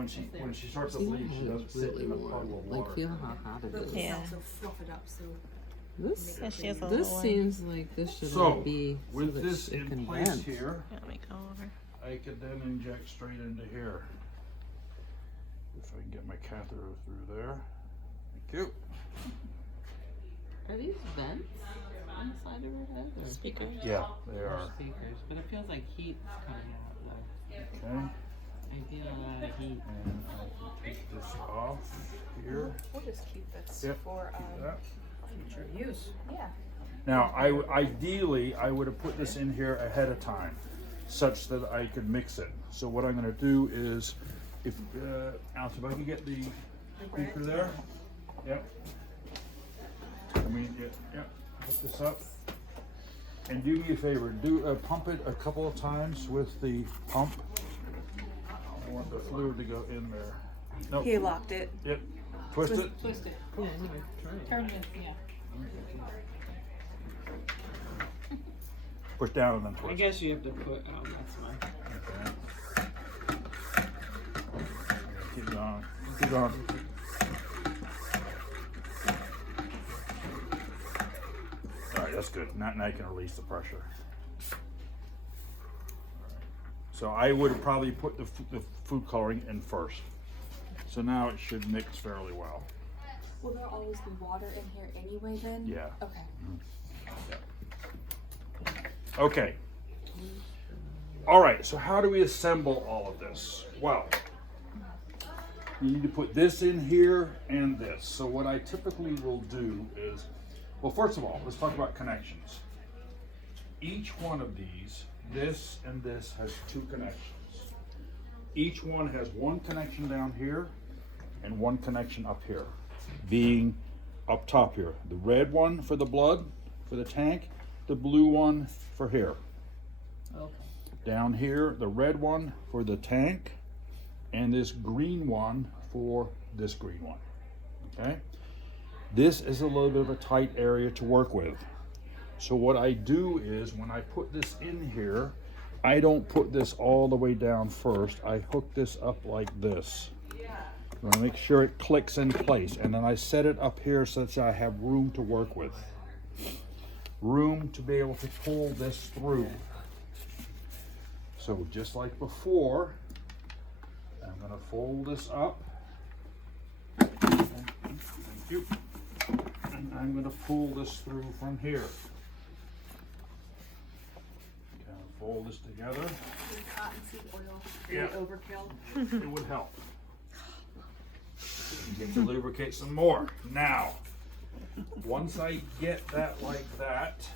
When she starts to bleed, she doesn't sit in a puddle of water. Like, feel how hot it is. Yeah. So fluff it up so This, Yeah, she has a this little one. seems like this should So, be so with that this it in can place vent. here, Let me go over. I could then inject straight into here. If I can get my catheter through there. Thank you. Are these vents on the side of her head? Or Speakers. Yeah, they are. speakers? But it feels like heat's coming out though. Okay. I feel a lot of heat. And I can take this off here. we'll just keep this Yep. for Keep that. future use. Yeah. Now, ideally, I would have put this in here ahead of time, such that I could mix it. So what I'm going to do is, if Alice, if I can get the speaker there, yep. I mean, yep. Hook this up, and do me a favor. Do pump it a couple of times with the pump. I want the fluid to go in there. Nope. He locked it. Yep. Twist it. Twist it. Yeah, no, try it. Turn it. Yeah. Push down and then I twist. guess you have to put, that's fine. Okay. Keep going. Keep going. All right, that's good. Now you can release the pressure. All right. So I would probably put the food coloring in first. So now it should mix fairly well. Will there always be water in here anyway then? Yeah. Okay. Okay. All right, so how do we assemble all of this? Well, you need to put this in here and this. So what I typically will do is, well, first of all, let's talk about connections. Each one of these, this and this, has two connections. Each one has one connection down here and one connection up here, being up top here. The red one for the blood, for the tank, the blue one for here. Okay. Down here, the red one for the tank, and this green one for this green one, okay? This is a little bit of a tight area to work with. So what I do is, when I put this in here, I don't put this all the way down first. I hook this up like this. I want to make sure it clicks in place, and then I set it up here so that I have room to work with. Room to be able to pull this through. So just like before, I'm going to fold this up. Thank you. And I'm going to pull this through from here. Kind of fold this together. Cottonseed oil. Yeah. Overkill. It would help. Get to lubricate some more. Now, once I get that like that,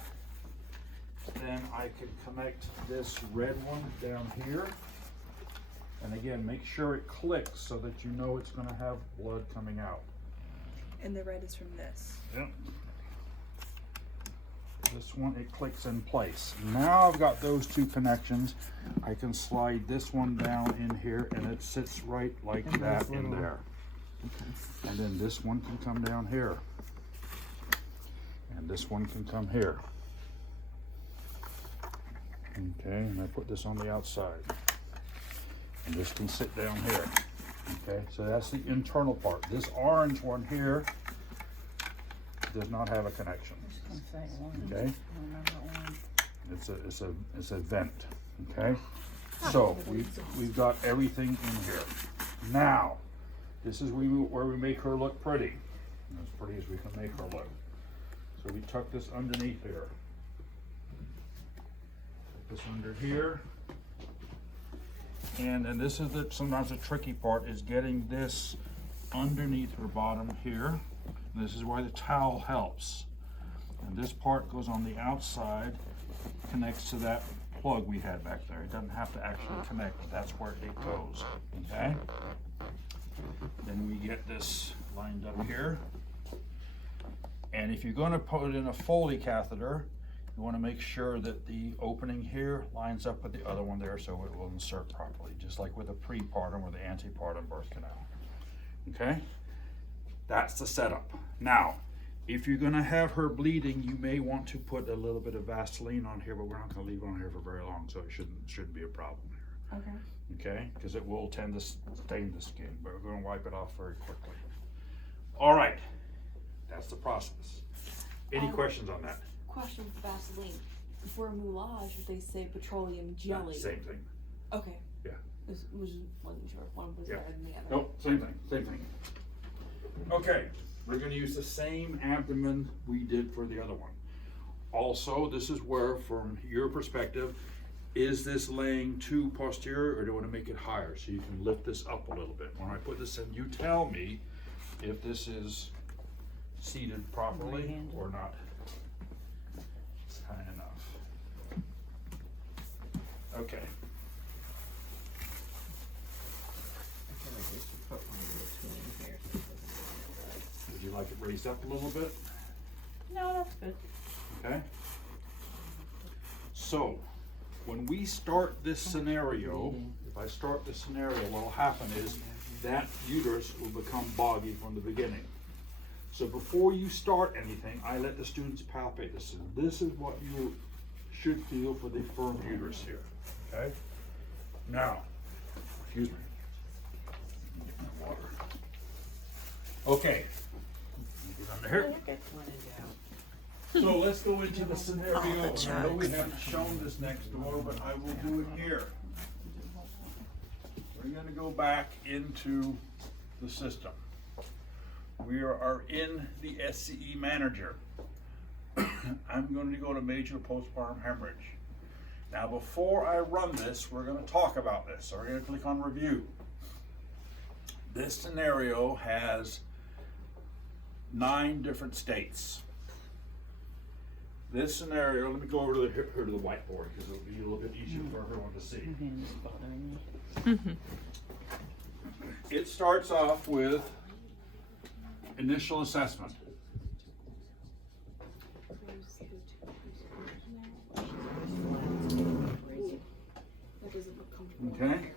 then I can connect this red one down here. And again, make sure it clicks so that you know it's going to have blood coming out. And the red is from this. Yep. This one, it clicks in place. Now I've got those two connections. I can slide this one down in here and it sits right like that in there. Okay. And then this one can come down here. And this one can come here. Okay, and I put this on the outside. And this can sit down here. Okay, so that's the internal part. This orange one here does not have a connection. Okay, it's a vent. Okay, so we've got everything in here. Now, this is where we make her look pretty, as pretty as we can make her look. So we tuck this underneath here. Put this under here. And this is sometimes the tricky part, is getting this underneath her bottom here. And this is why the towel helps. And this part goes on the outside, connects to that plug we had back there. It doesn't have to actually connect, but that's where it goes. Okay? Then we get this lined up here. And if you're going to put it in a Foley catheter, you want to make sure that the opening here lines up with the other one there so it will insert properly, just like with a prepartum or the antepartum birth canal. Okay? That's the setup. Now, if you're going to have her bleeding, you may want to put a little bit of Vaseline on here, but we're not going to leave it on here for very long, so it shouldn't be a problem here. okay? Because it will tend to stain the skin, but we're going to wipe it off very quickly. All right, that's the process. Any questions on that? Question for Vaseline. For Moulage, they say petroleum jelly. Same thing. Okay. Yeah. Wasn't sure if one was Yeah. better than the other. Nope, same thing, same thing. Okay, we're gonna use the same abdomen we did for the other one. Also, this is where, from your perspective, is this laying too posterior or do you wanna make it higher? So you can lift this up a little bit. When I put this in, you tell me if this is seated properly or not. High enough. Okay. I feel like we should put one in between here. So it doesn't Would you like it raised up a little bit? no, that's good. Okay. So, when we start this scenario, if I start this scenario, what'll happen is that uterus will become boggy from the beginning. So before you start anything, I let the students palpate this. And this is what you should feel for the firm uterus here. Okay? Now, excuse me. Get my water. Okay. Get under here. So let's go into the scenario. I know we haven't shown this next door, but I will do it here. We're going to go back into the system. We are in the SCE manager. I'm going to go to major postpartum hemorrhage. Now, before I run this, we're going to talk about this. So we're going to click on review. This scenario has 9 different states. This scenario, let me go over to the whiteboard because it'll be a little bit easier for everyone to see. It starts off with initial assessment. Okay?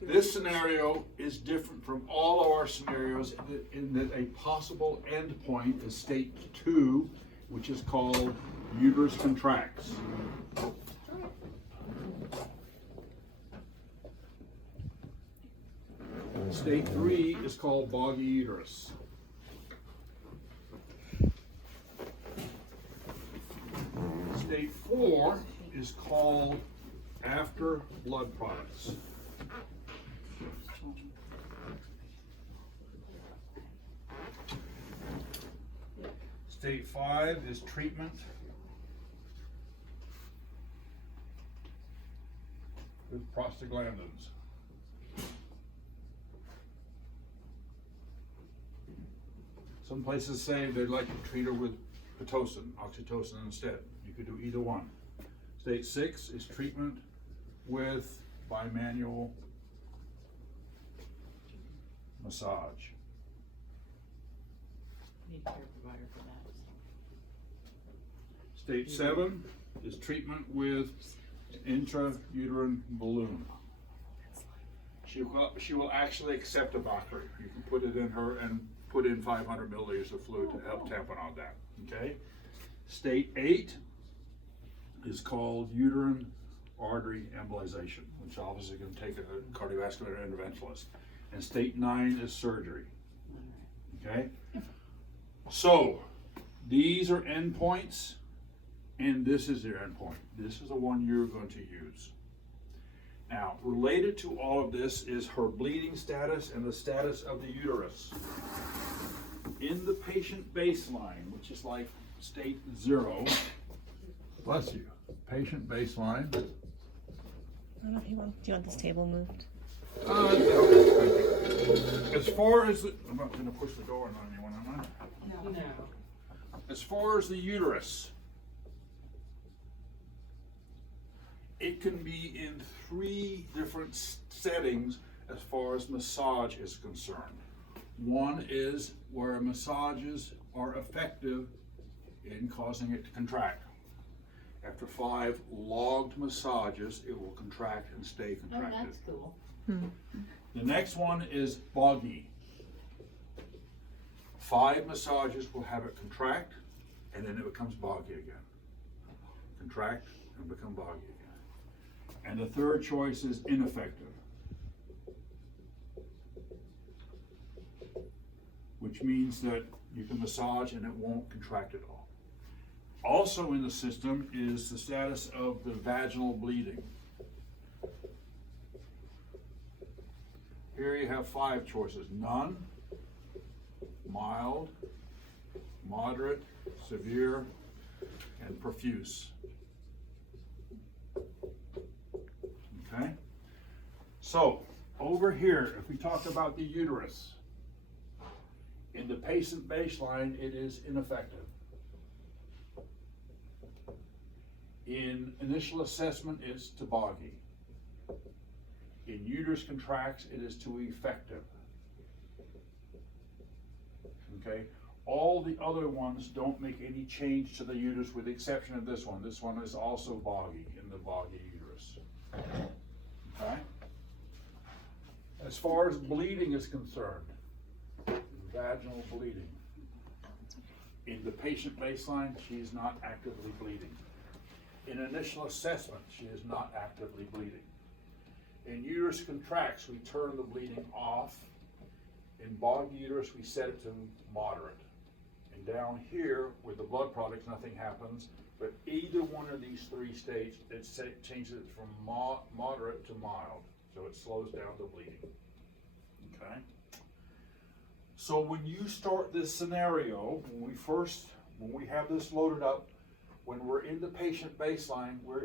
This scenario is different from all of our scenarios in that a possible endpoint is state 2, which is called uterus contracts. State 3 is called boggy uterus. State 4 is called after blood products. State 5 is treatment with prostaglandins. Some places say they'd like to treat her with Pitocin, oxytocin instead. You could do either one. State 6 is treatment with bimanual massage. Need care provider for that. State 7 is treatment with intrauterine balloon. She will actually accept a Valkyrie. You can put it in her and put in 500 milliliters of fluid to help tampen on that. Okay. State 8 is called uterine artery embolization, which obviously can take a cardiovascular interventionalist. And state 9 is surgery. Okay. So these are endpoints, and this is their endpoint. This is the one you're going to use. Now, related to all of this is her bleeding status and the status of the uterus. In the patient baseline, which is like state 0, bless you, patient baseline. I don't know if you want. Do you want this table moved? As far as I'm not going to push the door on anyone, am I? No. As far as the uterus, it can be in 3 different settings as far as massage is concerned. One is where massages are effective in causing it to contract. After 5 logged massages, it will contract and stay Oh, contracted. that's cool. The next one is boggy. 5 massages will have it contract, and then it becomes boggy again. Contract and become boggy again. And the third choice is ineffective, which means that you can massage and it won't contract at all. Also in the system is the status of the vaginal bleeding. Here you have 5 choices: none, mild, moderate, severe, and profuse. Okay? So, over here, if we talk about the uterus, in the patient baseline, it is ineffective. In initial assessment, it's too boggy. In uterus contracts, it is too effective. Okay? All the other ones don't make any change to the uterus with the exception of this one. This one is also boggy in the boggy uterus. Okay? As far as bleeding is concerned, vaginal bleeding. In the patient baseline, she is not actively bleeding. In initial assessment, she is not actively bleeding. In uterus contracts, we turn the bleeding off. In boggy uterus, we set it to moderate. And down here, with the blood products, nothing happens. But either one of these 3 states, it changes it from moderate to mild. So it slows down the bleeding. Okay? So when you start this scenario, when we have this loaded up, when we're in the patient baseline, we're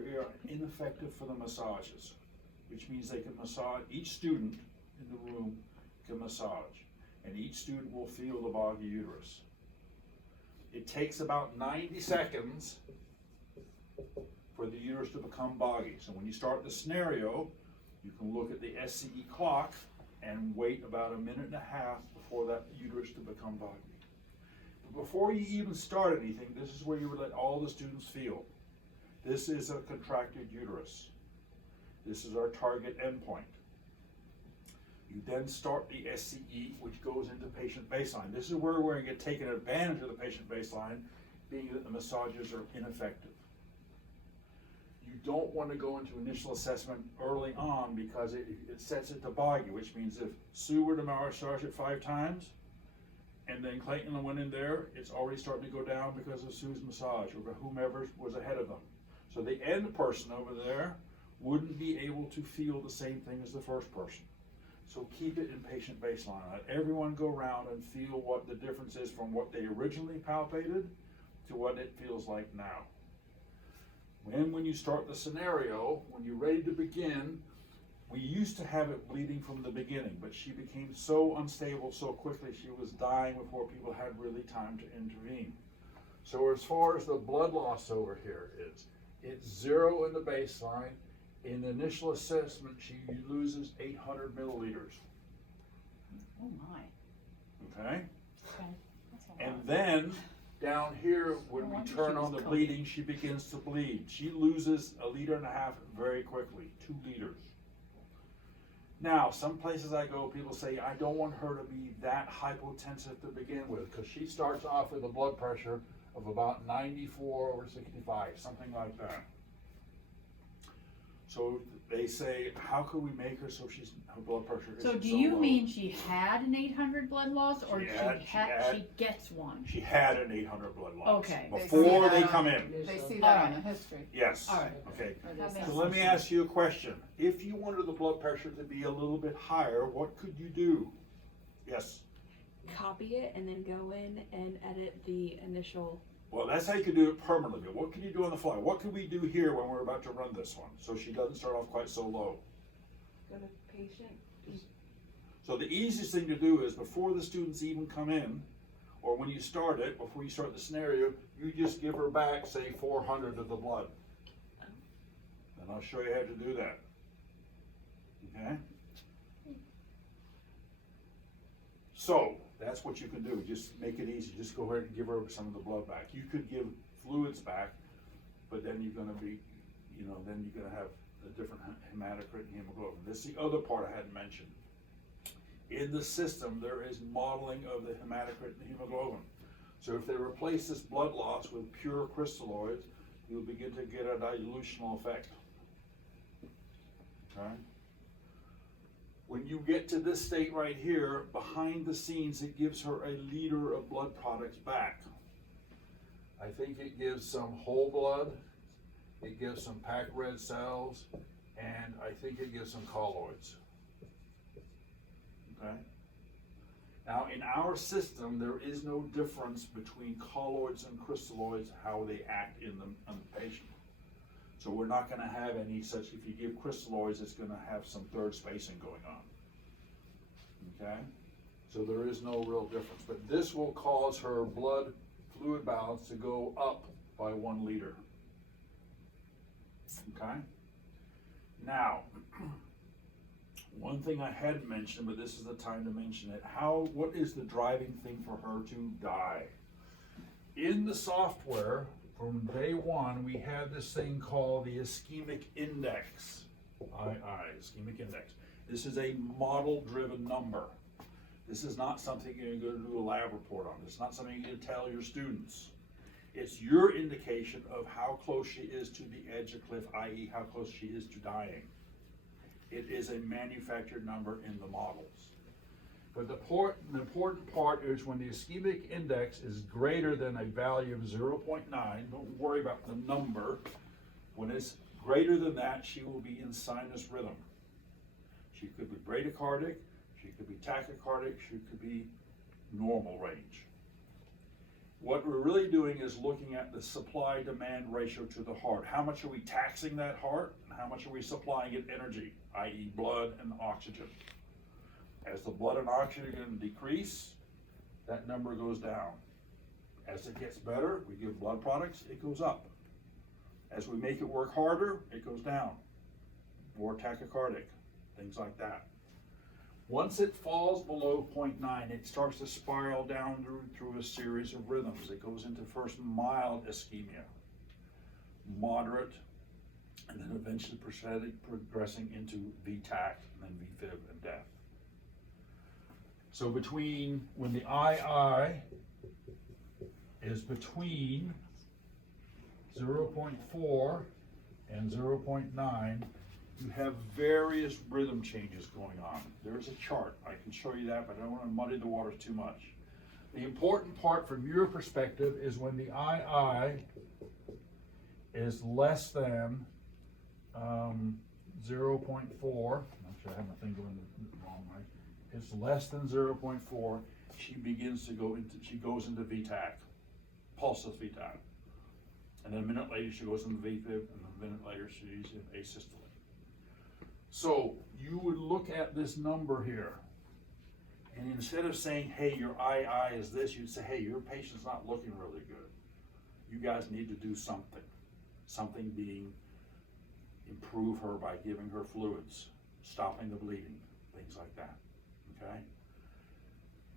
ineffective for the massages, which means they can massage, each student in the room can massage, and each student will feel the boggy uterus. It takes about 90 seconds for the uterus to become boggy. So when you start the scenario, you can look at the SCE clock and wait about 1.5 minutes before that uterus to become boggy. But before you even start anything, this is where you would let all the students feel. This is a contracted uterus. This is our target endpoint. You then start the SCE, which goes into patient baseline. This is where we're going to get taken advantage of the patient baseline, being that the massages are ineffective. You don't want to go into initial assessment early on because it sets it to boggy, which means if Sue were to massage it 5 times, and then Clayton went in there, it's already starting to go down because of Sue's massage or whomever was ahead of them. So the end person over there wouldn't be able to feel the same thing as the first person. So keep it in patient baseline. Let everyone go around and feel what the difference is from what they originally palpated to what it feels like now. When you start the scenario, when you're ready to begin, we used to have it bleeding from the beginning, but she became so unstable so quickly she was dying before people had really time to intervene. So as far as the blood loss over here is, it's 0 in the baseline. In the initial assessment, she loses 800 milliliters. Oh my. Okay? Okay. That's a And lot. then down here, when No we wonder turn she on was the cold. bleeding, she begins to bleed. She loses 1.5 liters very quickly, 2 liters. Now, some places I go, people say, I don't want her to be that hypotensive to begin with, because she starts off with a blood pressure of about 94/65, something like that. So they say, how could we make her so her blood pressure isn't So so do you low? mean she had an 800 blood loss, or She she gets one? She had an 800 blood loss. Okay. Before they come in. They see All that on right. the history. Yes. All right. Okay. That makes So let me ask you a question. If you wanted the blood pressure to be a little bit higher, what could you do? Yes. Copy it and then go in and edit the initial. Well, that's how you could do it permanently. What can you do on the fly? What can we do here when we're about to run this one so she doesn't start off quite so low? Go to patient. So the easiest thing to do is before the students even come in, or when you start it, before you start the scenario, you just give her back, say, 400 of the blood. And I'll show you how to do that. Okay? So, that's what you can do. Just make it easy. Just go ahead and give her some of the blood back. You could give fluids back, but then you're going to be, then you're going to have a different hematocrit and hemoglobin. This is the other part I hadn't mentioned. In the system, there is modeling of the hematocrit and hemoglobin. So if they replace this blood loss with pure crystalloids, you'll begin to get a dilutional effect. Okay? When you get to this state right here, behind the scenes, it gives her a liter of blood products back. I think it gives some whole blood, it gives some packed red cells, and I think it gives some colloids. Okay? Now, in our system, there is no difference between colloids and crystalloids, how they act in the patient. So we're not going to have any such, if you give crystalloids, it's going to have some third spacing going on. Okay? So there is no real difference. But this will cause her blood fluid balance to go up by 1 liter. Okay? Now, one thing I hadn't mentioned, but this is the time to mention it. What is the driving thing for her to die? In the software, from day one, we have this thing called the ischemic index. Ischemic index. This is a model-driven number. This is not something you're going to do a lab report on. It's not something you're going to tell your students. It's your indication of how close she is to the edge of cliff, i.e. how close she is to dying. It is a manufactured number in the models. But the important part is when the ischemic index is greater than a value of 0.9, don't worry about the number. When it's greater than that, she will be in sinus rhythm. She could be bradycardic, she could be tachycardic, she could be normal range. What we're really doing is looking at the supply-demand ratio to the heart. How much are we taxing that heart, and how much are we supplying it energy, i.e. blood and oxygen? As the blood and oxygen are going to decrease, that number goes down. As it gets better, we give blood products, it goes up. As we make it work harder, it goes down. More tachycardic, things like that. Once it falls below 0.9, it starts to spiral down through a series of rhythms. It goes into first mild ischemia, moderate, and then eventually progressing into VTAC, and then VFib and death. So when the II is between 0.4 and 0.9, you have various rhythm changes going on. There's a chart. I can show you that, but I don't want to muddy the waters too much. The important part from your perspective is when the II is less than 0.4. Actually, I have my thing going the wrong way. It's less than 0.4. She goes into VTAC, pulseless VTAC. And then a minute later, she goes into VFib, and a minute later, she's in asystole. So you would look at this number here, and instead of saying, hey, your II is this, you'd say, hey, your patient's not looking really good. You guys need to do something. Something being improve her by giving her fluids, stopping the bleeding, things like that, okay?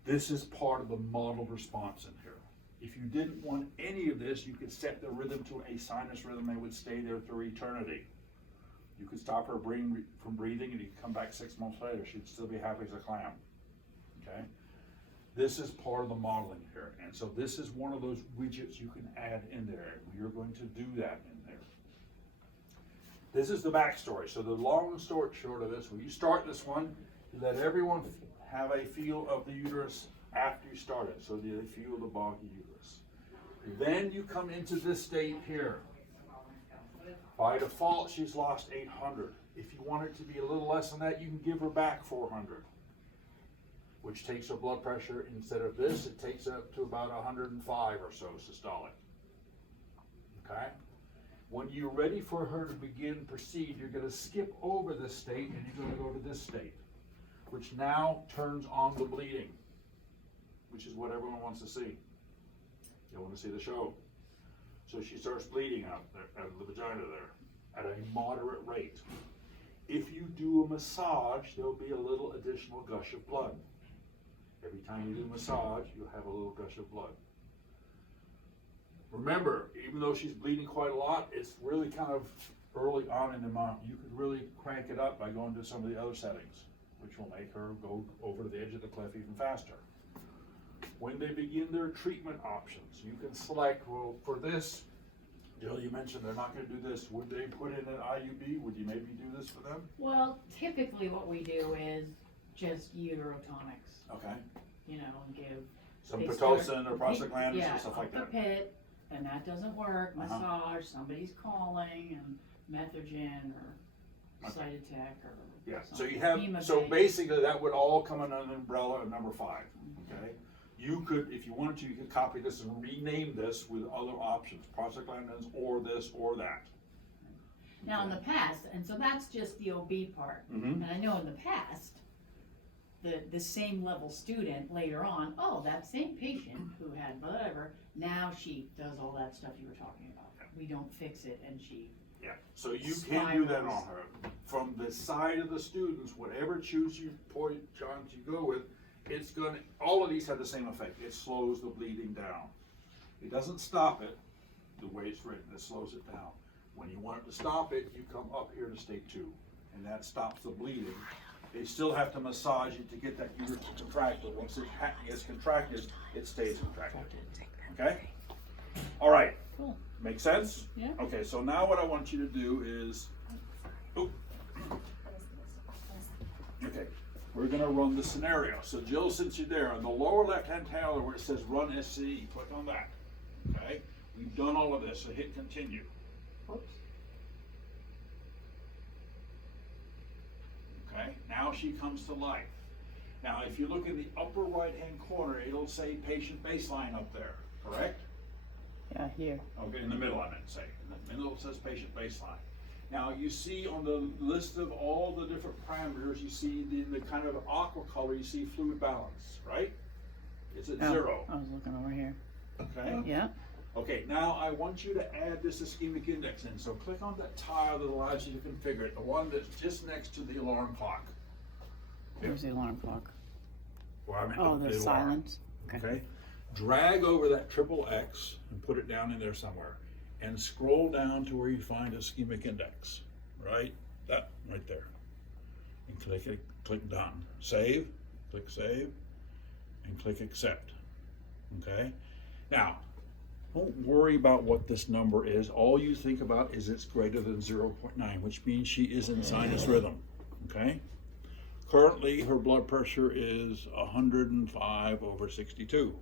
This is part of the modeled response in here. If you didn't want any of this, you could set the rhythm to a sinus rhythm that would stay there through eternity. You could stop her from breathing, and you could come back 6 months later. She'd still be happy as a clam. Okay? This is part of the modeling here. And so this is one of those widgets you can add in there. You're going to do that in there. This is the backstory. So the long story short of this, when you start this one, you let everyone have a feel of the uterus after you start it. So they feel the boggy uterus. Then you come into this state here. By default, she's lost 800. If you want it to be a little less than that, you can give her back 400, which takes her blood pressure, instead of this, it takes it up to about 105 or so systolic. Okay? When you're ready for her to proceed, you're going to skip over this state and you're going to go to this state, which now turns on the bleeding, which is what everyone wants to see. They want to see the show. So she starts bleeding out of the vagina there at a moderate rate. If you do a massage, there'll be a little additional gush of blood. Every time you do a massage, you'll have a little gush of blood. Remember, even though she's bleeding quite a lot, it's really kind of early on in the month. You could really crank it up by going to some of the other settings, which will make her go over to the edge of the cliff even faster. When they begin their treatment options, you can select, well, for this, Jill, you mentioned they're not gonna do this. Would they put in an IUB? Would you maybe do this for them? Well, typically what we do is just uterotonics, Okay. you know, and give. Some they Pitocin start- or prostaglandins yeah, or stuff like up that. the pit, and that doesn't work, Uh-huh. massage, somebody's calling, and Methogen or Cytotec or. Yeah, so something. you have, so Hemorrhage. basically that would all come under an umbrella of number 5, okay? You could, if you wanted to, you could copy this and rename this with other options, prostaglandins or this or that. Now, in the past, and so that's just the OB part, Mhm. and I know in the past, the same level student later on, oh, that same patient who had whatever, now she does all that stuff you were talking about. We don't fix it, and she, Yeah, so you can do that on Spirals. her. From the side of the students, whatever choose you point, John, to go with, it's gonna, all of these have the same effect. It slows the bleeding down. It doesn't stop it, the way it's written, it slows it down. When you want it to stop it, you come up here to state 2, and that stops the bleeding. They still have to massage it to get that uterus to contract, but once it gets contracted, it stays contracted. Okay? All right. Cool. Make sense? Yeah. Okay, so now what I want you to do is, okay, we're gonna run the scenario. So Jill, since you're there, on the lower left-hand panel where it says run SCE, click on that, okay? We've done all of this, so hit continue. whoops, Okay, now she comes to life. Now, if you look in the upper right-hand corner, it'll say patient baseline up there, correct? Yeah, here. Okay, in the middle, I meant to say. In the middle, it says patient baseline. Now, you see on the list of all the different parameters, you see the kind of aqua color, you see fluid balance, right? It's at 0, I was looking over here. okay? Yeah. Okay, now I want you to add this ischemic index in. So click on that tile that allows you to configure it, the one that's just next to the alarm clock. Where's the alarm clock? Well, I meant Oh, the alarm. silence. Okay, drag over that triple X and put it down in there somewhere, and scroll down to where you find ischemic index, right? That right there, and click it. Click done. Save. Click save, and click accept. Okay. Now, don't worry about what this number is. All you think about is it's greater than 0.9, which means she is in sinus rhythm. Okay. Currently, her blood pressure is 105/62.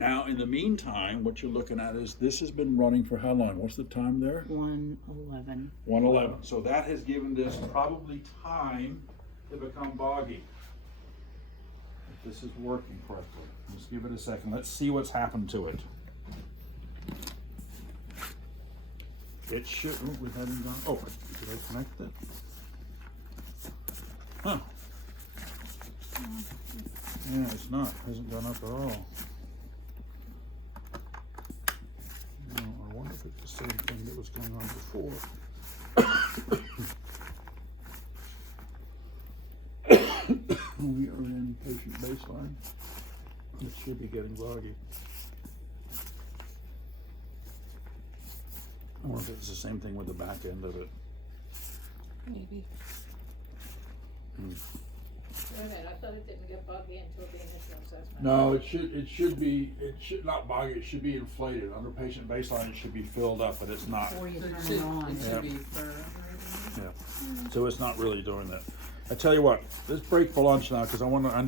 Now, in the meantime, what you're looking at is this has been running for how long? What's the time there? 111. 111. So that has given this probably time to become boggy. If this is working correctly. Just give it a second. Let's see what's happened to it. It should, oh, we hadn't gone, oh, did I connect it? Huh. Yeah, it's not, hasn't gone up at all. No, I wonder if it's the same thing that was going on before. We are in patient baseline. It should be getting loggy. I wonder if it's the same thing with the back end of it. Maybe. Wait a minute, I thought it didn't get buggy until the initial assessment. No, it should not boggy, it should be inflated. Under patient baseline, it should be filled up, but it's not. Before you So turn it it should, on. it Yeah. should be for. Yeah. So it's not really doing that. I tell you what, let's break for lunch now, because I need to look.